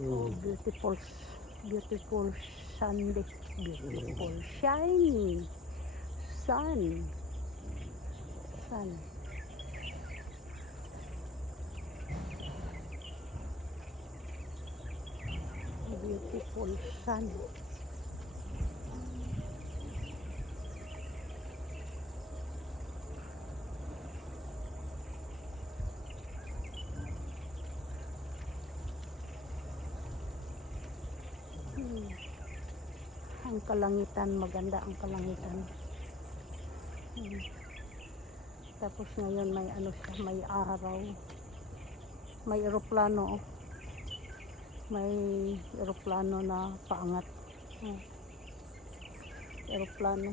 Oh, beautiful, beautiful Sunday, beautiful, shiny sun, sun. Beautiful sun. Ang kalangitan, maganda ang kalangitan. Tapos ngayon may ano siya, may araw. May eroplano, oh. May eroplano na paangat. Eroplano.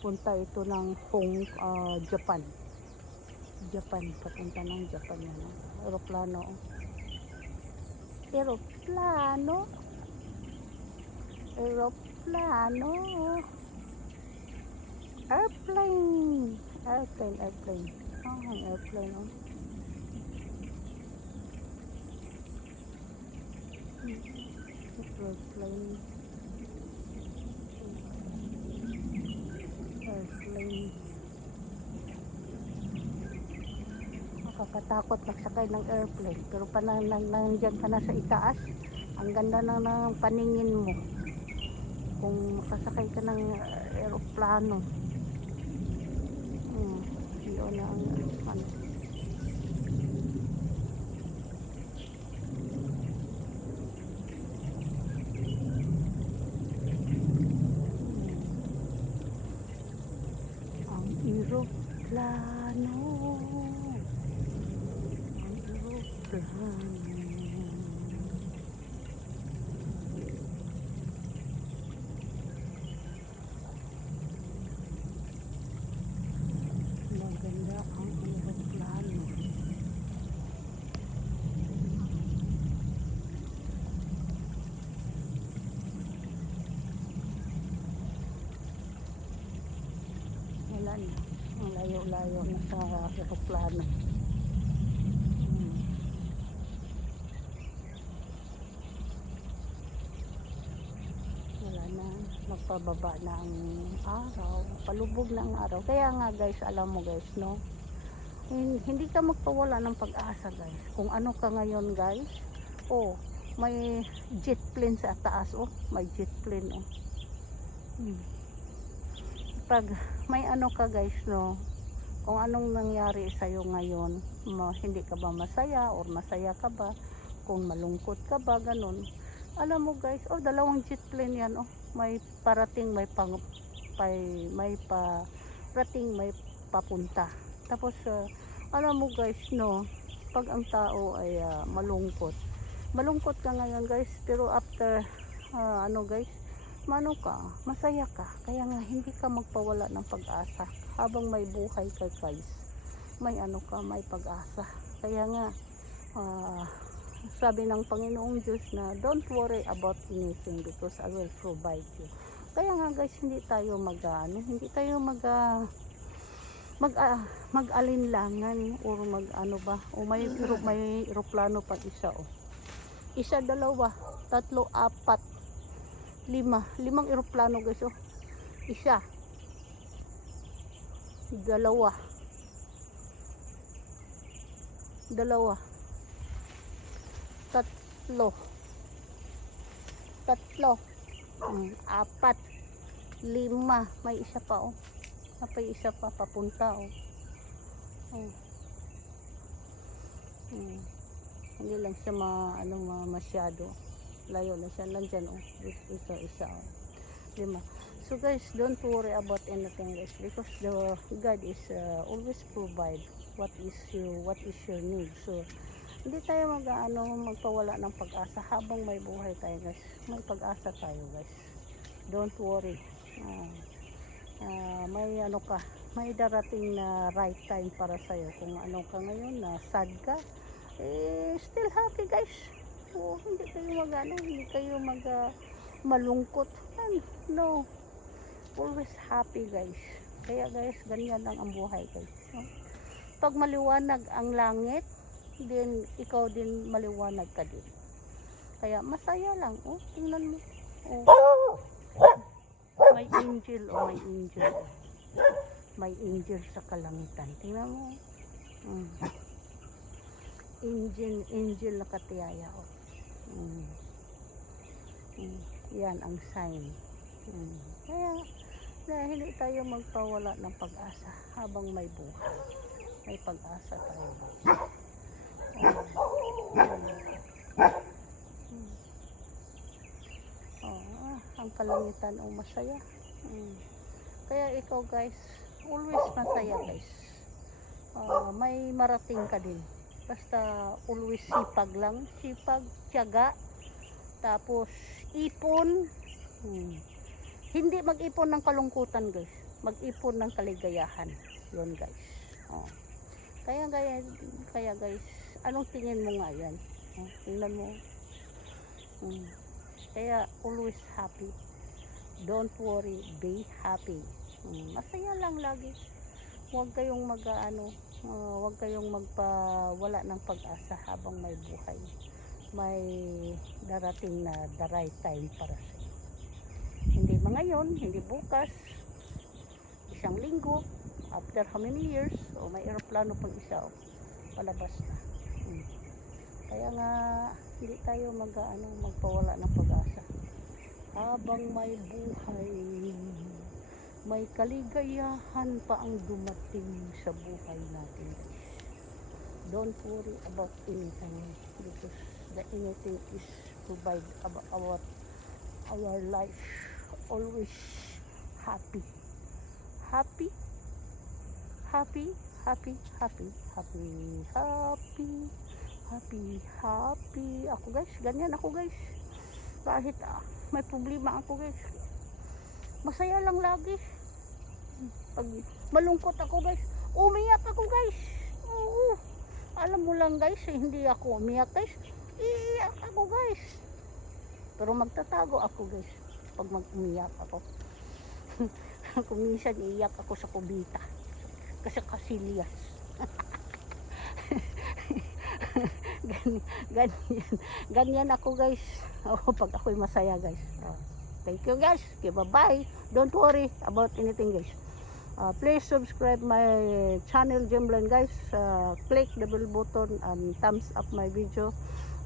Punta ito ng Japan. Japan, papunta ng Japan yan. Eroplano, oh. Eroplano. Eroplano. Airplane. Airplane, airplane. Oh, ang airplane, oh. Airplane. Airplane. Nakakatakot magsakay ng airplane. Pero nandiyan ka na sa itaas, ang ganda na ng paningin mo. Kung makasakay ka ng aeroplano, yun ang ano. Ang aeroplano. Ang aeroplano. Maganda ang aeroplano. Wala na. Ang layo-layo na sa aeroplano. Wala na. Magpababa na ang araw. Palubog na ang araw. Kaya nga guys, alam mo guys, no? Hindi ka magpawala ng pag-asa guys. Kung ano ka ngayon guys, oh, may jet plane sa taas, oh. May jet plane, oh. Pag may ano ka guys, no, kung anong nangyari sa'yo ngayon, hindi ka ba masaya or masaya ka ba, kung malungkot ka ba, ganun. Alam mo guys, oh, dalawang jet plane yan, oh. May parating, may parating, may papunta. Tapos alam mo guys, no, pag ang tao ay malungkot ka ngayon guys, pero after ano guys, masaya ka. Kaya nga hindi ka magpawala ng pag-asa. Habang may buhay ka guys, may may pag-asa. Kaya nga sabi ng Panginoong Diyos na don't worry about anything because I will provide you. Kaya nga guys, hindi tayo mag-alinlangan or o may eroplano pa isa, oh. Isa, dalawa, tatlo, apat, limang eroplano guys, oh. Isa, dalawa, tatlo, apat, lima, may isa pa, oh. May isa pa papunta, oh. Hindi lang siya masyado layo na siya, nandyan, oh. Isa, oh. Lima. So guys, don't worry about anything guys, because God is always provide what is your need. So hindi tayo magpawala ng pag-asa. Habang may buhay tayo guys, may pag-asa tayo guys. Don't worry. May darating na right time para sa'yo. Kung ka ngayon, sad ka, still happy guys. Hindi kayo malungkot. No, always happy guys. Kaya guys, ganyan lang ang buhay guys. Pag maliwanag ang langit, then ikaw din maliwanag ka din. Kaya masaya lang. Oh, tingnan mo. Oh. May angel, oh, may angel. May angel sa kalangitan. Tingnan mo. Angel na katiyaya, oh. Yan ang sign. Kaya hindi tayo magpawala ng pag-asa habang may buhay. May pag-asa tayo. Ang kalangitan ang masaya. Kaya ikaw guys, always masaya guys. May marating ka din. Basta always sipag lang, sipag, tiyaga, tapos ipon. Hindi mag-ipon ng kalungkutan guys, mag-ipon ng kaligayahan. Yun guys. Kaya guys, anong tingin mo nga yan? Tingnan mo. Kaya always happy. Don't worry, be happy. Masaya lang lagi. Huwag kayong huwag kayong magpawala ng pag-asa habang may buhay. May darating na the right time para sa iyo. Hindi ngayon, hindi bukas, isang linggo, after how many years, may aeroplano pang isa, palabas na. Kaya nga, hindi tayo magpawala ng pag-asa. Habang may buhay, may kaligayahan pa ang dumating sa buhay natin. Don't worry about anything because the anything is provide about our life. Always happy. Happy. Happy. Happy. Happy. Happy. Happy. Happy. Happy. Ako guys, ganyan ako guys. Kahit may problema ako guys, masaya lang lagi. Pag malungkot ako guys, umiyak ako guys. Oo. Alam mo lang guys, hindi ako umiyak guys, iiyak ako guys. Pero magtatago ako guys pag umiyak ako. Kung minsan iiyak ako sa kubita kasi kasilyas. ganyan ako guys. Pag ako'y masaya guys. Thank you guys. Okay, bye-bye. Don't worry about anything guys. Please subscribe my channel Gemblend guys. Click the bell button and thumbs up my video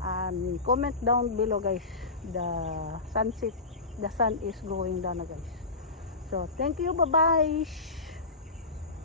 and comment down below guys. The sun is going down guys. So thank you, bye-bye.